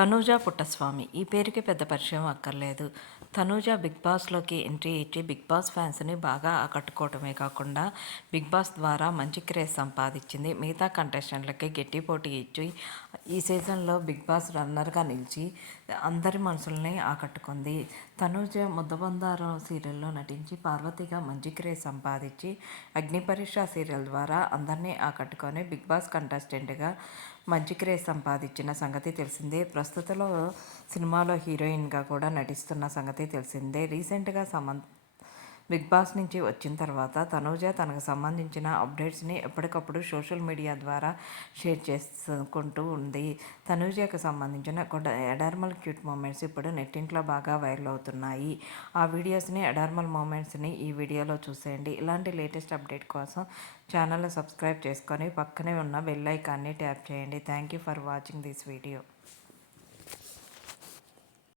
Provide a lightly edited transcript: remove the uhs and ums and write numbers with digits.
తనూజ పుట్టస్వామి ఈ పేరుకి పెద్ద పరిచయం అక్కర్లేదు. తనూజ బిగ్ బాస్‌లోకి ఎంట్రీ ఇచ్చి బిగ్ బాస్ ఫ్యాన్స్‌ని బాగా ఆకట్టుకోవటమే కాకుండా బిగ్ బాస్ ద్వారా మంచి క్రేజ్ సంపాదించింది. మిగతా కంటెస్టెంట్లకి గట్టి పోటీ ఇచ్చి ఈ సీజన్‌లో బిగ్ బాస్ రన్నర్‌గా నిలిచి అందరి మనసుల్ని ఆకట్టుకుంది. తనూజ ముద్దబందారం సీరియల్‌లో నటించి పార్వతిగా మంచి క్రేజ్ సంపాదించి అగ్నిపరీక్ష సీరియల్ ద్వారా అందరినీ ఆకట్టుకొని బిగ్ బాస్ కంటెస్టెంట్‌గా మంచి క్రేజ్ సంపాదించిన సంగతి తెలిసిందే. ప్రస్తుతంలో సినిమాలో హీరోయిన్గా కూడా నటిస్తున్న సంగతి తెలిసిందే. రీసెంట్గా బిగ్ బాస్ నుంచి వచ్చిన తర్వాత తనూజ తనకు సంబంధించిన అప్డేట్స్ని ఎప్పటికప్పుడు సోషల్ మీడియా ద్వారా షేర్ చేసుకుంటూ ఉంది. తనూజకు సంబంధించిన కొన్ని అడార్మల్ క్యూట్ మూమెంట్స్ ఇప్పుడు నెట్టింట్లో బాగా వైరల్ అవుతున్నాయి. ఆ వీడియోస్ని అడార్మల్ మూమెంట్స్ని ఈ వీడియోలో చూసేయండి. ఇలాంటి లేటెస్ట్ అప్డేట్ కోసం ఛానల్ని సబ్స్క్రైబ్ చేసుకొని పక్కనే ఉన్న బెల్ ఐకాన్ని ట్యాప్ చేయండి. Thank you for watching this video.